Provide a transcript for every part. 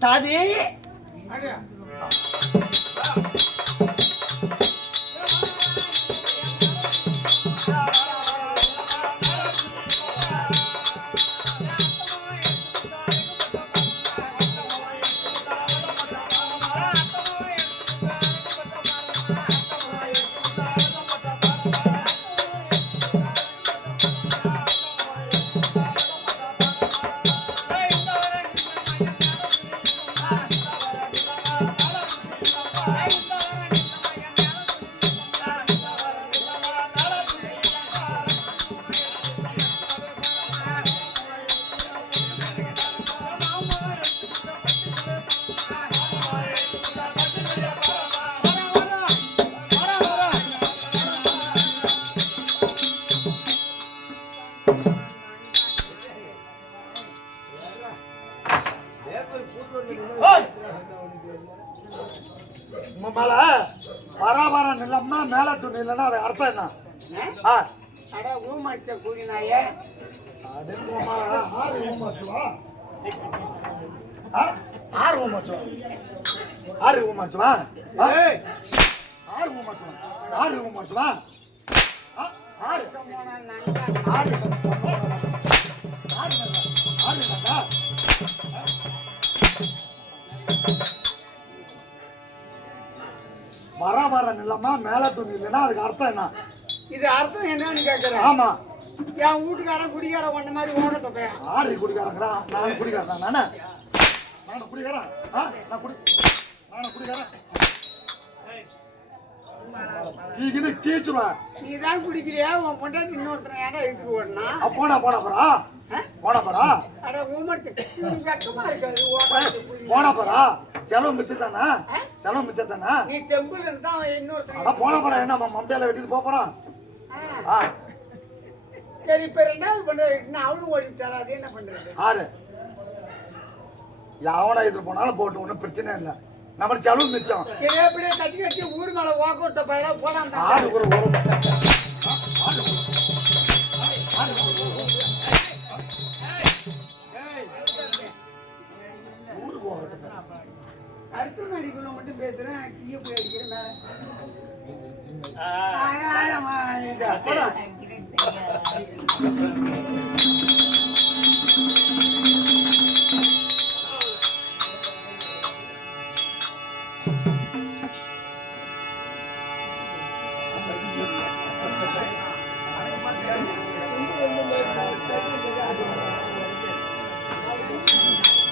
தாதி மேல பராபரம் இல்லம்னா மேல துணி இல்லைன்னா அது அர்த்தம் என்ன? ஊமாச்ச கூடினாயே ஆறு ஊமாச்சுவா ஆறு ஊமாச்சுவா ஆறு ஊமாச்சுவா ஆறு ஊமாச்சுவா ஆறு ஆறு பராபரம் இல்லம்மா மேல துணி இல்லைன்னா அதுக்கு அர்த்தம் என்ன? இது அர்த்தம் என்னன்னு கேட்கிறேன். ஆமா என் வீட்டுக்காரன் குடிக்காரன் ஒன்ன மாதிரி ஓடட்டும் போய். ஆறு குடிக்காரங்களா? நானும் குடிக்காரன் நானே. நானும் குடிக்காரன். நான் குடிக்காரன். இது கீச்சுவா. நீ தான் குடிக்கிறியா? உன் பொண்டாட்டி இன்னொருத்தனை ஏன்டா இழுத்து ஓடனா? போனா போறா. அட ஊமட்டு. வெக்கமா இருக்காது போனா போறா. செலவு மிச்சத்தானா? நீ தெம்புல இருந்தா அவன் இன்னொருத்தனை. அதான் போனா போறா. என்ன மம்டையில வெட்டிட்டு போறான்? சரி, இப்ப ரெண்டாவது பண்ற அவளும் ஓடிட்டாளா? அது என்ன பண்றது? ஆறு எவனா எதிர் போனாலும் போட்டு ஒன்றும் பிரச்சனை இல்லை. நம்ம செலவு மிச்சம். எப்படியே கட்டி ஊர் மேல வாக்கோட்ட பயில போலாம். ஆறு ஒரு அடுத்த நடிக்குள்ள மட்டும் பேசுறேன். தீய போய் அடிக்கிறேன்.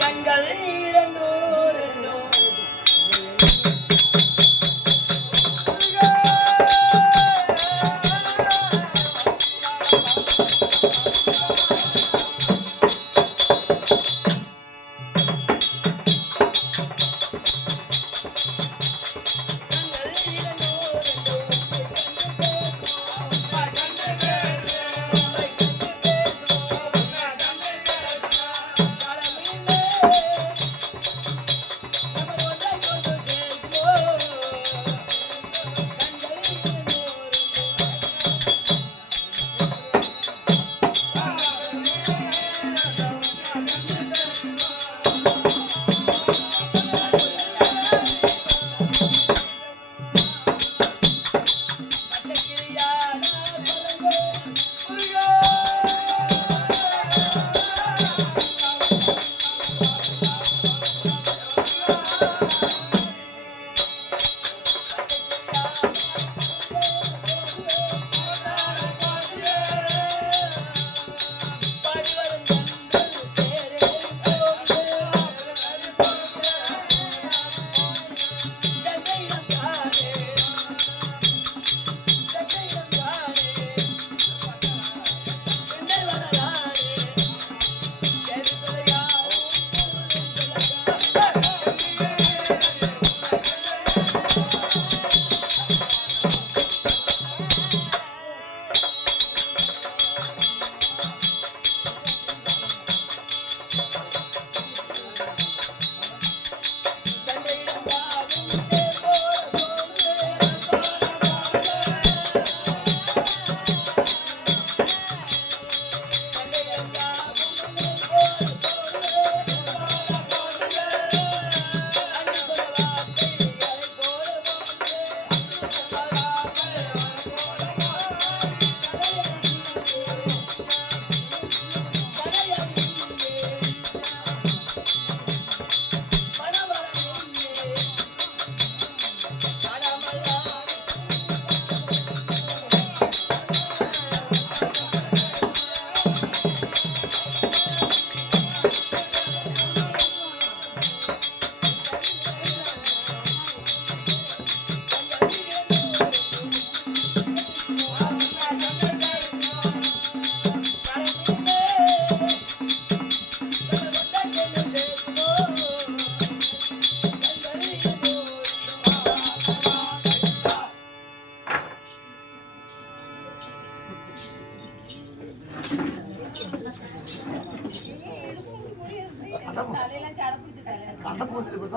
கண்கள் இரண்டோ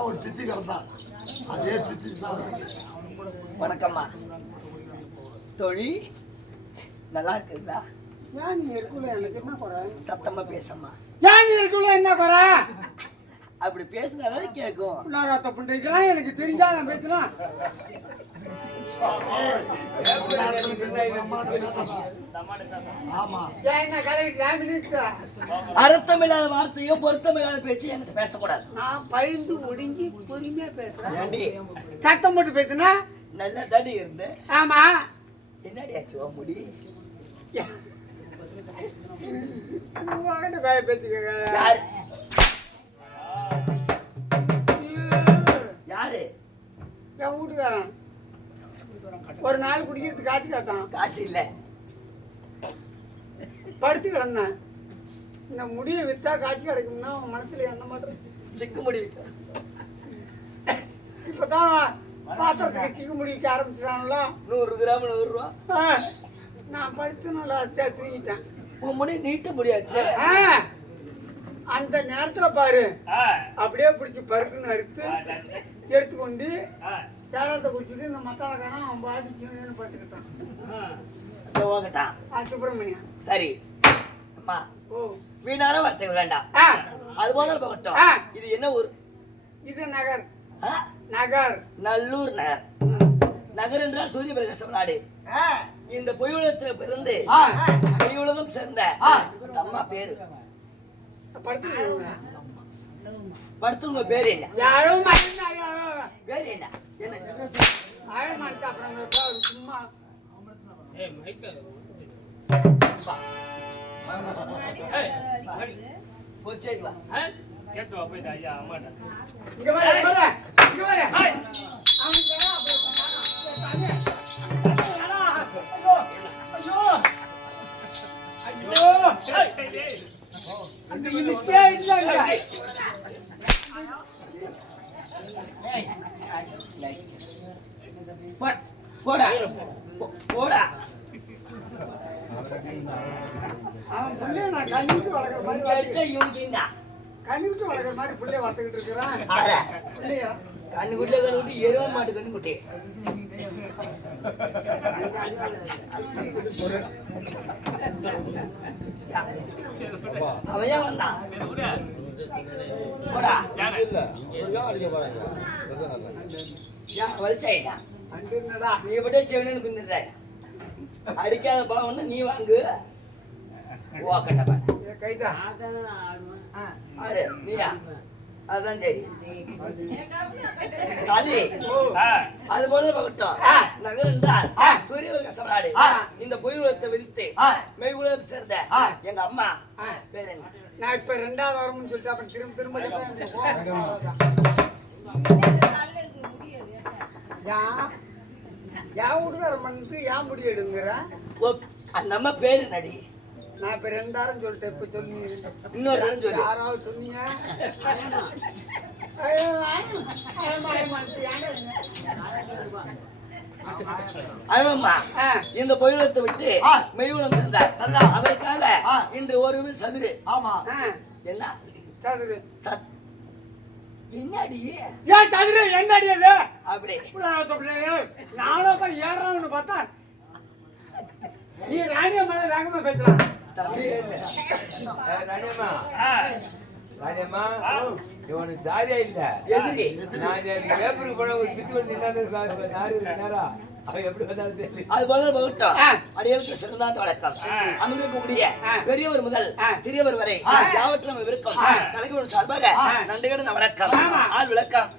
ஒரு திட்டி கலந்தான். அதே திட்டி தான். வணக்கம்மா. தொழி நல்லா இருக்குங்களா? ஏன் நீ இருக்குள்ள எனக்கு என்ன குறை? சத்தமா பேசம்மா. ஏன் நீ இருக்குள்ள என்ன குறை? அப்படி பேசினாலே கேட்கும். உள்ளாராத்த புண்டைக்கெல்லாம் எனக்கு தெரிஞ்சா நான் பேசலாம். அர்த்தமில்லாத வார்த்தையும் பொருத்தமில்லாத பேச்சு எனக்கு பேசக்கூடாது. நான் பழிந்து ஒடுங்கி பொறுமையா பேசுறேன். சத்தம் போட்டு பேசுனா நல்ல தடி இருந்து. ஆமா. என்னடி ஆச்சு முடி? தாய் பேச்சுக்க. யாரு யாரு? என் வீட்டுக்காரன் ஒரு நாள் குடிக்கிறதுக்கு காய்ச்சி காத்தான். காசு இல்ல. படுத்து கிடந்தேன். இந்த முடியை வித்தா காய்ச்சி கிடைக்கும்னா அவன் மனசுல என்ன மாத்திரம் சிக்கு முடி. இப்பதான் பாத்திரத்துக்கு சிக்கு முடிக்க ஆரம்பிச்சிட்டாங்களா. 100 கிராம் 100 ரூபா. நான் படுத்து நல்லா அத்தியா தூங்கிட்டேன். உன் முடி நீட்ட முடியாச்சு. அந்த நேரத்துல பாரு அப்படியே பிடிச்சி பருக்குன்னு அறுத்து எடுத்துக்கொண்டு சேலத்தை குடிச்சிட்டு இந்த மத்தாளக்காரன் அவன் பாட்டு சின்ன பட்டுக்கிட்டான். சுப்பிரமணியா சரி அம்மா, ஓ வீணான வார்த்தைகள் வேண்டாம். அது போல போகட்டும். இது என்ன ஊர்? இது நகர். நகர் நல்லூர் நகர். நகர் என்றால் சூரிய பிரகாசம் நாடு. இந்த பொய்யுலகத்தில் பிறந்து பொய்யுலகம் சேர்ந்த அம்மா பேரு படுத்துங்க. பேரு என்ன? பேரு என்ன? சும்மா போடா போடா. அவன் பிள்ளைய நான் கண்ணிட்டு வளர்க்குற மாதிரி அடிச்சா இவனுக்கு கண்ணிட்டு வளர்க்குற மாதிரி பிள்ளைய வளர்த்துக்கிட்டு இருக்கிறான். பிள்ளையா கண்ணுக்குட்டில கண்ணுக்குட்டி எருவ மாட்டு கண்ணுக்குட்டி. அவன் ஏன் வந்தான்? போடா வலிச்சாயிட்டா. நீ எப்படியே செவனு குந்துடுற. அடிக்காத பாவம்னா நீ வாங்கு. ஓ கட்டப்பா கைதா நீயா? அதான் சரி. அது போல பகட்டும். நகர் என்றால் சூரிய கசவராடு. இந்த பொய் உலகத்தை விதித்து மெய் உலகத்தை சேர்ந்த எங்க அம்மா பேர் என்ன? நான் இப்ப 2வது வாரம்னு சொல்லிட்டு அப்புறம் திரும்ப என் வீட்டுக்காரன் பண்ணிட்டு ஏன் முடி எடுங்கிற? நம்ம பேரு நடி. நான் இப்ப 2000 சொல்லிட்டேன். இப்ப சொன்னீங்க இன்னொரு சொல்லு. யாராவது சொன்னீங்க? அழகம்மா இந்த பொய்யுலகத்தை விட்டு மெய்யுலம் இருந்தார். அவருக்காக இன்று ஒரு சதுரு. ஆமா என்ன சதுரு? என்னடி ஏன் சதுரு? என்னடி அது? அப்படி நானும் ஏறான்னு பார்த்தா நீ ராணிய மேல வேகமா பேசலாம். இவனுக்கு தாரியா இல்ல. நான் பேப்பருக்கு போன ஒரு பித்து நின்னா அவன் எப்படி வந்தாலும் தெரியல. அது போல பகட்டும். அடியவருக்கு சிறந்தாண்டு வழக்கம். அமர்ந்திருக்கக்கூடிய பெரியவர் முதல் சிறியவர் வரை யாவற்றும் விருக்கம் கலைஞர் சார்பாக நன்றிகடன் வணக்கம். ஆள் விளக்கம்.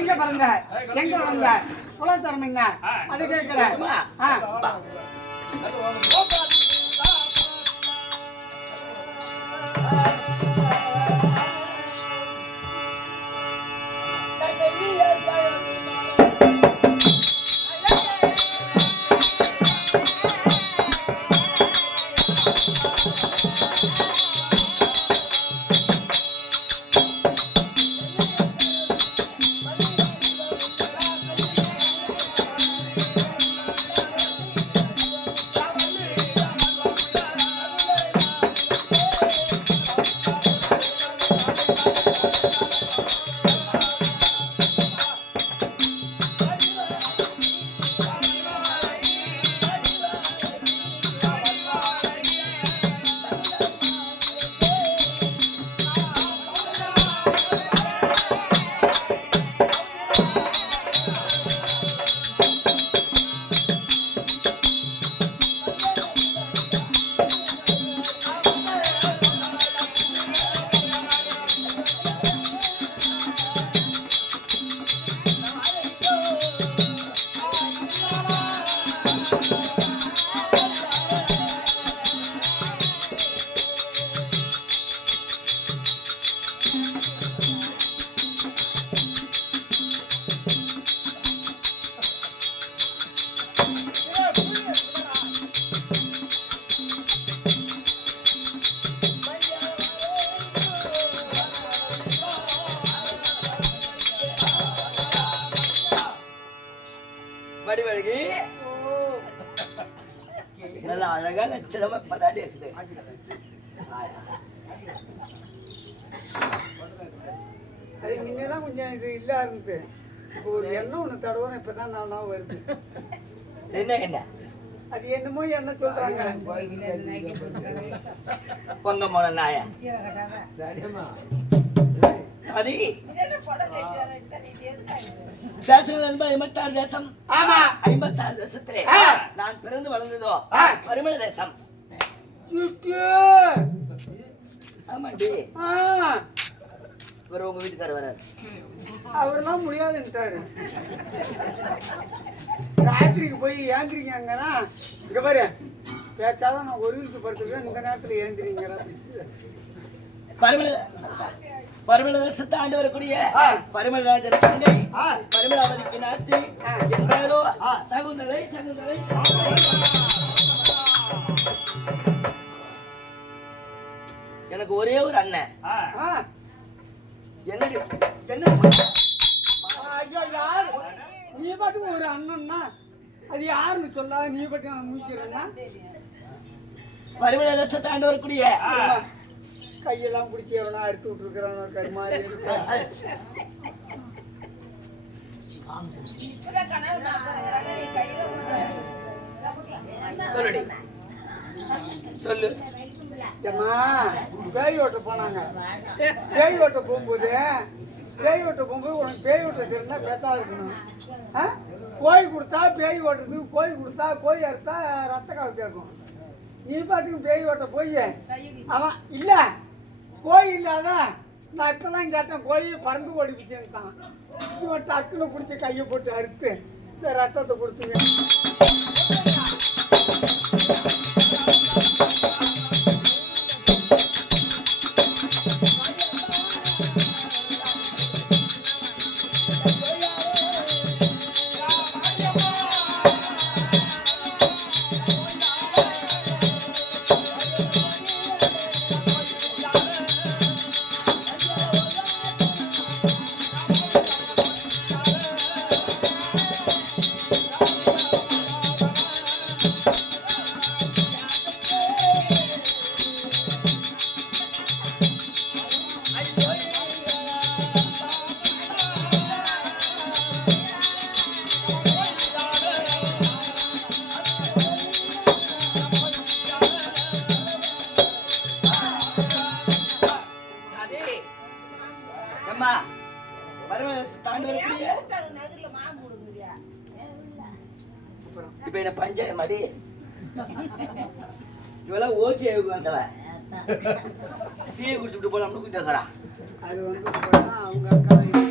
எங்க பிறந்த எங்க வந்த குலத்தரம் என்ன அது கேட்கிறேன். நல்லா அழகா லட்சணமா பதாடி இருக்குது. அது முன்னெல்லாம் கொஞ்சம் இது இல்ல இருந்தது. இப்போ ஒரு எண்ணெய் ஒண்ணு தடவை இப்பதான் நான் வருது. என்ன என்ன அது என்னமோ என்ன சொல்றாங்க பொங்க போன நாயா அது தேசங்கள் என்பது 56 தேசம். ஆமா 56 தேசத்திலே நான் பிறந்து வளர்ந்ததோ பரிமள தேசம். ஆமாண்டி இவர் உங்க வீட்டுக்காரர் வராரு. அவர்லாம் முடியாதுன்ட்டாரு. ராத்திரிக்கு போய் ஏந்திரிங்கன்னா இங்க பாரு பேச்சாதான் நான் ஒரு வீட்டு படுத்துக்கிறேன். இந்த நேரத்துல ஏந்திரிங்கிற பரிமள தேசத்தை ஆண்டு வரக்கூடிய பரிமளராஜன் தங்கை பரிமளாவதிக்கு நாத்தி என் பேரோ சகுந்தலை. எனக்கு ஒரே ஒரு அண்ணன். என்னடி ஐயோ யாரு நீ பாட்டுக்கு ஒரு அண்ணன்னா அது யாருன்னு சொல்லாத நீ பாட்டு நான் முடிக்கிறேன்னா பரிமள தேசத்தை ஆண்டு வரக்கூடிய கையெல்லாம் பிடிச்சி எவனா எடுத்து விட்டுருக்கிறான் கருமாரி சொல்லுடி சொல்லு. ஏம்மா பேய் ஓட்ட போனாங்க. பேய் ஓட்ட போகும்போது உனக்கு பேய் ஓட்ட தெரியுன்னா பேத்தா இருக்கணும். கோழி கொடுத்தா பேய் ஓட்டுறதுக்கு கோழி கொடுத்தா கோழி அறுத்தா ரத்த கால் கேட்கும். நீ பாட்டுக்கு பேய் ஓட்ட போய் அவன் இல்லை கோழி இல்லாத நான் இப்போதான் கேட்டேன் கோழி பறந்து ஓடி பிடிச்சுட்டான். இவன் டக்குன்னு பிடிச்சி கையை போட்டு அறுத்து இந்த ரத்தத்தை கொடுத்துருவேன். இப்ப என்ன பஞ்சாயம் மாடி இவெல்லாம் ஓச்சி வந்தவன் டீயை குடிச்சுட்டு போலாம்னு குடிச்சிருக்கா. அது வந்து அவங்க